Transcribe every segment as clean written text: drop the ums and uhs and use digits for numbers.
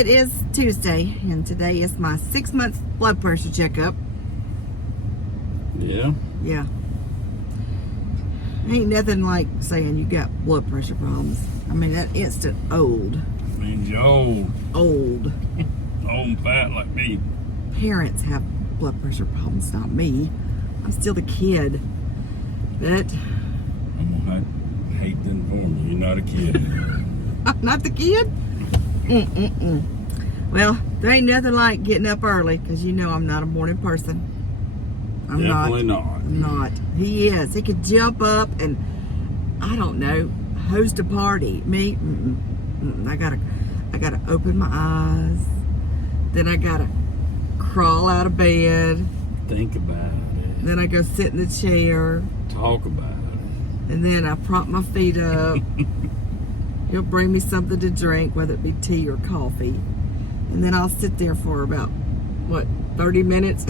it is Tuesday, and today is my 6-month blood pressure checkup. Yeah. Yeah. Ain't nothing like saying you got blood pressure problems. I mean, that instant old. Means you're old. Old. Old and fat like me. Parents have blood pressure problems, not me. I'm still the kid. But I'm gonna hate to inform you, you're not a kid. I'm not the kid? Mm-mm-mm. Well, there ain't nothing like getting up early, because you know I'm not a morning person. I'm Definitely not. not. I'm not. He is. He could jump up and, I don't know, host a party. Me, I gotta open my eyes. Then I gotta crawl out of bed. Think about it. Then I go sit in the chair. Talk about it. And then I prop my feet up. He'll bring me something to drink, whether it be tea or coffee. And then I'll sit there for about, 30 minutes?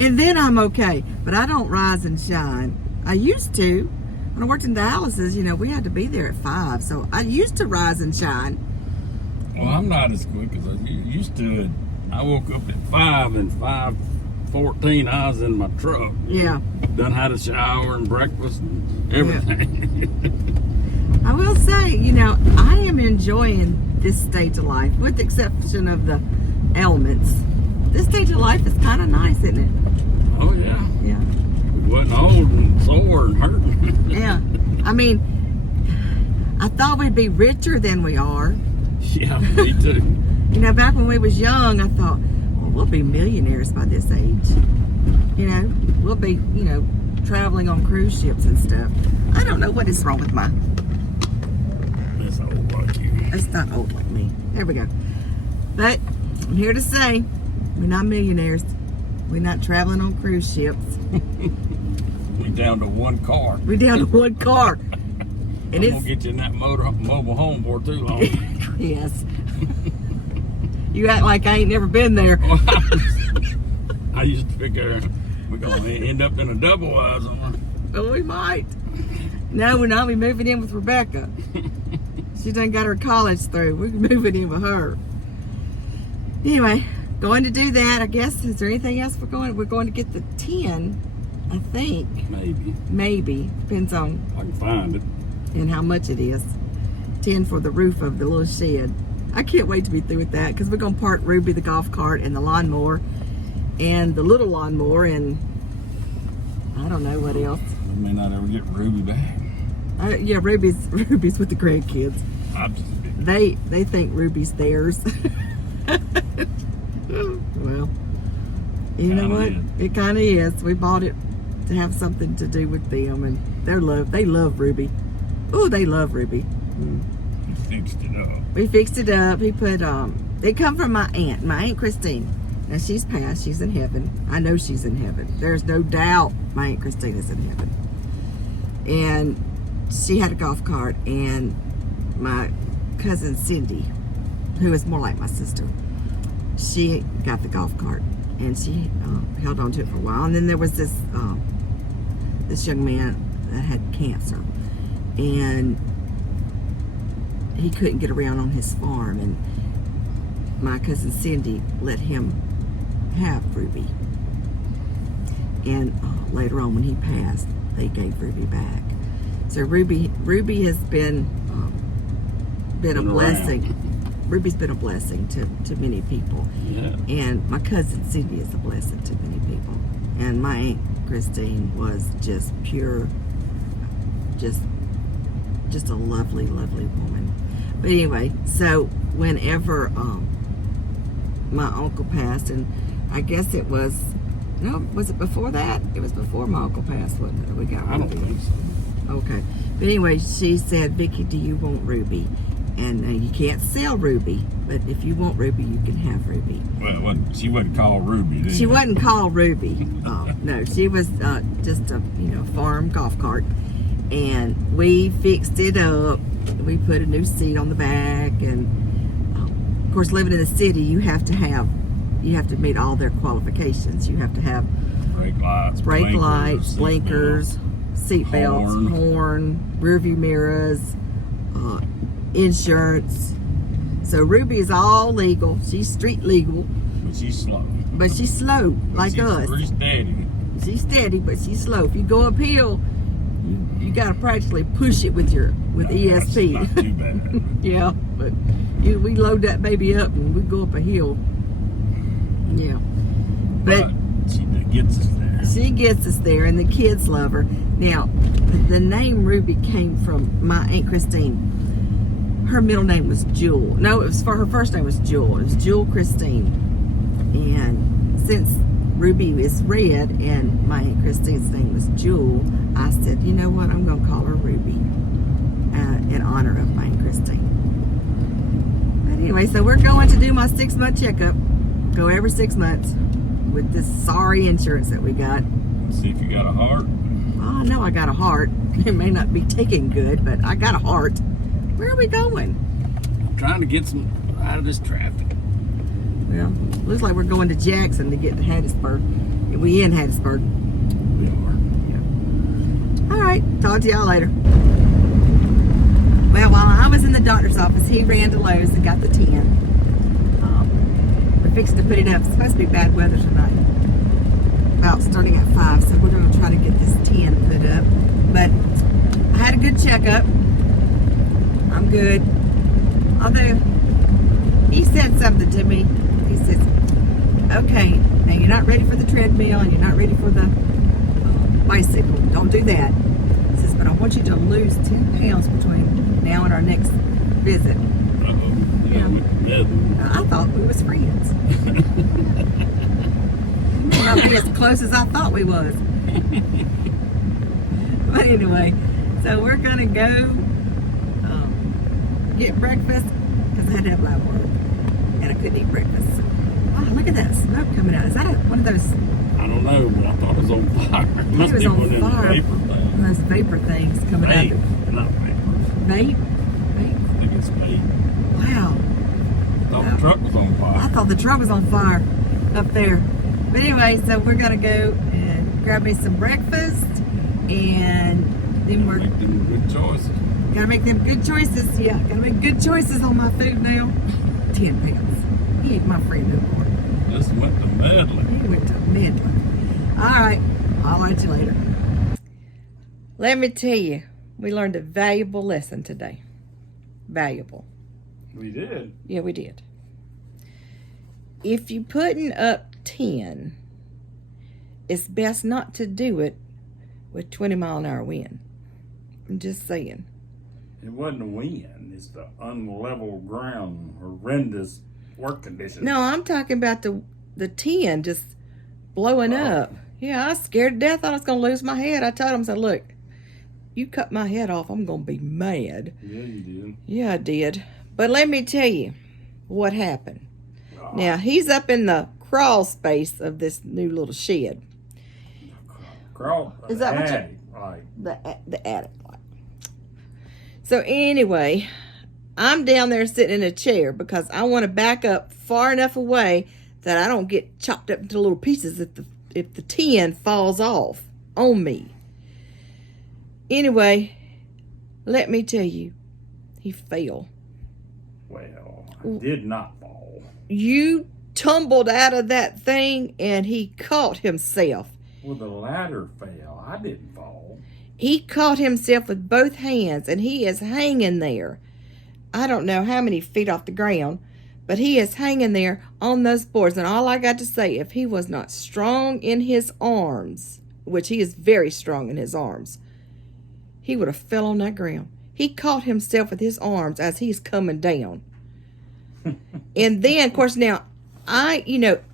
And then I'm okay. But I don't rise and shine. I used to. When I worked in dialysis, we had to be there at 5. So I used to rise and shine. Well, I'm not as quick as I used to. I woke up at 5 and 5:14 I was in my truck. Yeah. Done had a shower and breakfast and everything. I will say, I am enjoying this stage of life, with the exception of the ailments. This stage of life is kind of nice, isn't it? Oh, yeah. Yeah. We wasn't old and sore and hurting. Yeah. I mean, I thought we'd be richer than we are. Yeah, me too. Back when we was young, I thought, well, we'll be millionaires by this age. We'll be, traveling on cruise ships and stuff. I don't know what is wrong with my... That's old like you. It's not old like me. There we go. But I'm here to say, we're not millionaires. We're not traveling on cruise ships. We down to one car. We're down to one car. I'm gonna get you in that mobile home for too long. Yes. You act like I ain't never been there. I used to figure we're gonna end up in a double wide on. Well, we might. No, we're not. We're moving in with Rebecca. She done got her college through. We're moving in with her. Anyway, going to do that, I guess. Is there anything else we're going? We're going to get the 10, I think. Maybe. Depends on. I can find it. And how much it is. 10 for the roof of the little shed. I can't wait to be through with that, because we're going to park Ruby the golf cart and the lawnmower and the little lawnmower and I don't know what else. We may not ever get Ruby back. Yeah, Ruby's with the grandkids. They think Ruby's theirs. Well, you know what? It kind of is. We bought it to have something to do with them, and they love Ruby. Oh, they love Ruby. We fixed it up. We fixed it up. He put they come from my Aunt Christine. Now she's passed. She's in heaven. I know she's in heaven. There's no doubt my Aunt Christine is in heaven. And she had a golf cart, and my cousin Cindy, who is more like my sister, she got the golf cart, and she held on to it for a while. And then there was this young man that had cancer, and he couldn't get around on his farm, and my cousin Cindy let him have Ruby. And later on, when he passed, they gave Ruby back. So Ruby has been a blessing. Ruby's been a blessing to many people. Yeah. And my cousin Cindy is a blessing to many people. And my Aunt Christine was just pure, just a lovely, lovely woman. But anyway, so whenever my uncle passed, and I guess it was it before that? It was before my uncle passed, wasn't it? We got I don't Ruby. think so. Okay. But anyway, she said, Vicki, do you want Ruby? And you can't sell Ruby, but if you want Ruby, you can have Ruby. Well, she wasn't called Ruby, did She wasn't called Ruby. No, she was just a farm golf cart. And we fixed it up. We put a new seat on the back, and of course, living in the city, you have to meet all their qualifications. You have to have brake lights, blinkers, seat belts, horn, rear view mirrors, insurance. So Ruby is all legal. She's street legal, But she's slow. but she's slow, But like she's us. pretty steady. She's steady, but she's slow. If you go uphill, you gotta practically push it with ESP. That's not too bad. Yeah, but we load that baby up and we go up a hill. Yeah, but she gets us there. she gets us there, and the kids love her. Now, the name Ruby came from my Aunt Christine. Her middle name was Jewel. No, it was for her first name was Jewel. It was Jewel Christine. And since Ruby is red and my Aunt Christine's name was Jewel, I said, you know what, I'm going to call her Ruby in honor of my Aunt Christine. But anyway, so we're going to do my 6-month checkup. Go every 6 months with this sorry insurance that we got. See if you got a heart. Oh, I know I got a heart. It may not be ticking good, but I got a heart. Where are we going? I'm trying to get some out of this traffic. Well, looks like we're going to Jackson to get to Hattiesburg. We in Hattiesburg. We are. All right, talk to y'all later. Well, while I was in the doctor's office, he ran to Lowe's and got the 10. We're fixing to put it up. It's supposed to be bad weather tonight. About starting at 5, so we're going to try to get this 10 put up. But I had a good checkup. I'm good. Although, he said something to me. He says, okay, now you're not ready for the treadmill and you're not ready for the bicycle. Don't do that. He says, but I want you to lose 10 pounds between now and our next visit. Yeah. I thought we was friends. May not be as close as I thought we was. But anyway, so we're gonna go get breakfast because I had to have lab work and I couldn't eat breakfast. Wow, look at that smoke coming out. Is that one of those? I don't know, but I thought it was on fire. I think it was on fire. Those vapor things coming out. Vape, not vapor. Vape? I think it's vape. Wow. I thought the truck was on I fire. thought the truck was on fire up there. But anyway, so we're gonna go and grab me some breakfast, and then we're Make them good choices. gotta make them good choices. Yeah, gotta make good choices on my food now. 10 pounds. He ain't my friend no more. Just went to meddling. He went to Midland. All right, I'll let you later. Let me tell you, we learned a valuable lesson today. Valuable. We did. Yeah, we did. If you putting up 10, it's best not to do it with 20-mile-an-hour wind. I'm just saying. It wasn't a wind. It's the unlevel ground, horrendous work conditions. No, I'm talking about the 10 just blowing up. Yeah, I was scared to death. I thought I was going to lose my head. I told him, I said, look, you cut my head off, I'm going to be mad. Yeah, you did. Yeah, I did. But let me tell you what happened. Oh, Now, he's up in the crawl space of this new little shed. crawl. Is that what you- attic, right? The attic. So anyway, I'm down there sitting in a chair because I want to back up far enough away that I don't get chopped up into little pieces if the 10 falls off on me. Anyway, let me tell you, he fell. Well, I did not fall. You tumbled out of that thing and he caught himself. Well, the ladder fell. I didn't fall. He caught himself with both hands and he is hanging there. I don't know how many feet off the ground, but he is hanging there on those boards. And all I got to say, if he was not strong in his arms, which he is very strong in his arms, he would have fell on that ground. He caught himself with his arms as he's coming down. And then, of course, now, I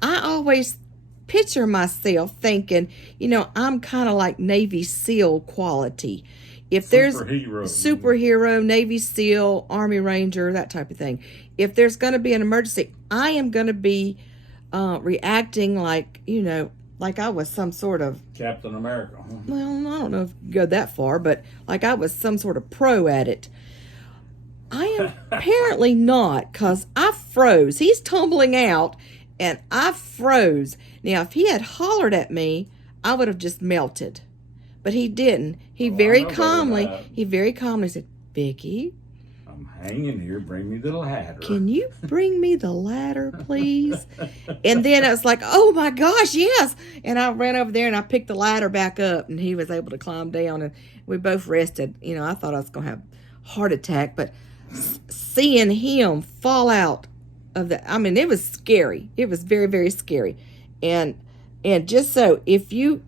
always picture myself thinking, I'm kind of like Navy SEAL quality. If there's superhero, Navy SEAL, Army Ranger, that type of thing. If there's going to be an emergency, I am going to be reacting like I was some sort of Captain America. Well, I don't know if you go that far, but like I was some sort of pro at it. I am apparently not, because I froze. He's tumbling out, and I froze. Now, if he had hollered at me, I would have just melted. But he didn't. He very calmly said, Vicki, I'm hanging here. Bring me the ladder. Can you bring me the ladder, please? And then I was like, oh my gosh, yes. And I ran over there and I picked the ladder back up, and he was able to climb down, and we both rested. You know, I thought I was going to have a heart attack, but seeing him fall out of the, I mean, it was scary. It was very, very scary. And just so, if you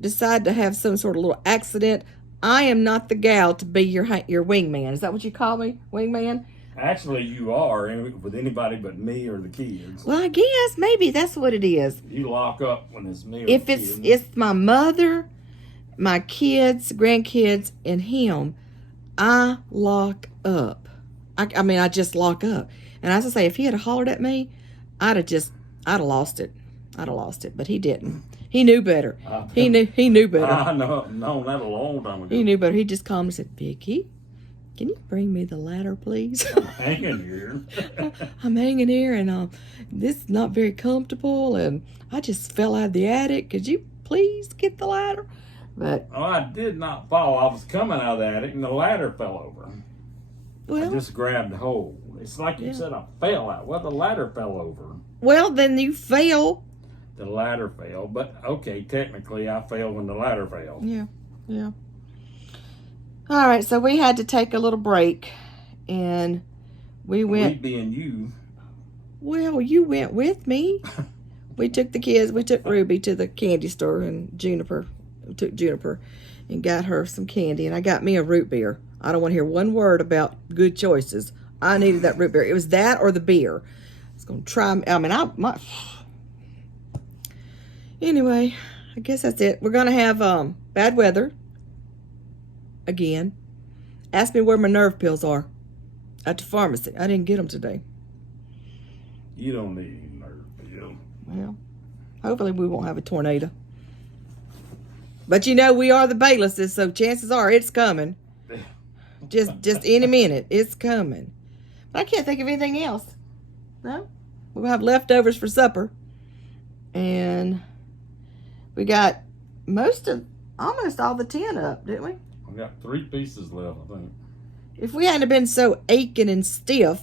decide to have some sort of little accident, I am not the gal to be your wingman. Is that what you call me? Wingman? Actually, you are with anybody but me or the kids. Well, I guess maybe that's what it is. You lock up when it's me or If the it's kids. my mother, my kids, grandkids, and him, I lock up. I mean, I just lock up. And as I say, if he had hollered at me, I'd have lost it. I'd have lost it, but he didn't. He knew better. He knew better. I know that a long time ago. He knew better. He just calmed and said, Vicky, can you bring me the ladder, please? I'm hanging here. I'm hanging here, and this is not very comfortable, and I just fell out of the attic. Could you please get the ladder? But Oh, I did not fall. I was coming out of the attic and the ladder fell over. I well, just grabbed hold. It's like you said I fell out. Well, the ladder fell over. then you fell. The ladder fell. But okay, technically I fell when the ladder fell. Yeah. All right, so we had to take a little break, and we We went. being you. Well, you went with me. We took the kids. We took Ruby to the candy store, and Juniper. We took Juniper and got her some candy, and I got me a root beer. I don't want to hear one word about good choices. I needed that root beer. It was that or the beer. I was gonna try. I mean, Anyway, I guess that's it. We're gonna have bad weather again. Ask me where my nerve pills are at the pharmacy. I didn't get them today. You don't need any nerve pill. Well, hopefully we won't have a tornado. But you know, we are the Baylesses, so chances are it's coming. Just any minute, it's coming. But I can't think of anything else. No? We'll have leftovers for supper. And we got almost all the 10 up, didn't we? I got 3 pieces left, I think. If we hadn't been so aching and stiff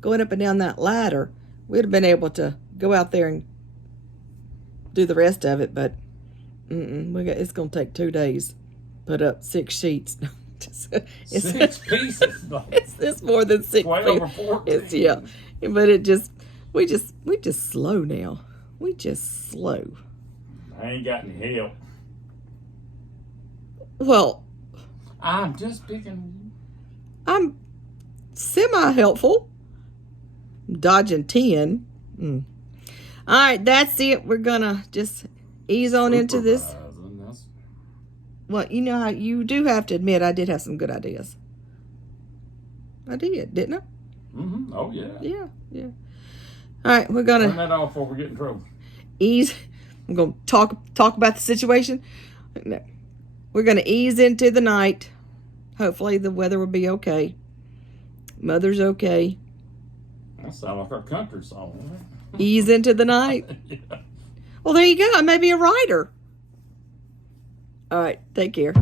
going up and down that ladder, we'd have been able to go out there and do the rest of it. But it's going to take 2 days. Put up 6 sheets. 6 pieces. It's more than 6 Way over 14. But we just slow now. We just slow. I ain't got any help. Well, I'm just picking. I'm semi-helpful. Dodging 10. All right, that's it. We're going to just ease on into this. Supervising, that's- Well, you know how you do have to admit I did have some good ideas. I did, didn't I? Mm-hmm. Oh, yeah. Yeah. All right, we're going Turn to that off before we get in trouble. ease. I'm going to talk about the situation. No. We're going to ease into the night. Hopefully the weather will be okay. Mother's okay. That sounds like our country song, doesn't it? Ease into the night. Yeah. Well, there you go. I may be a writer. All right, take care.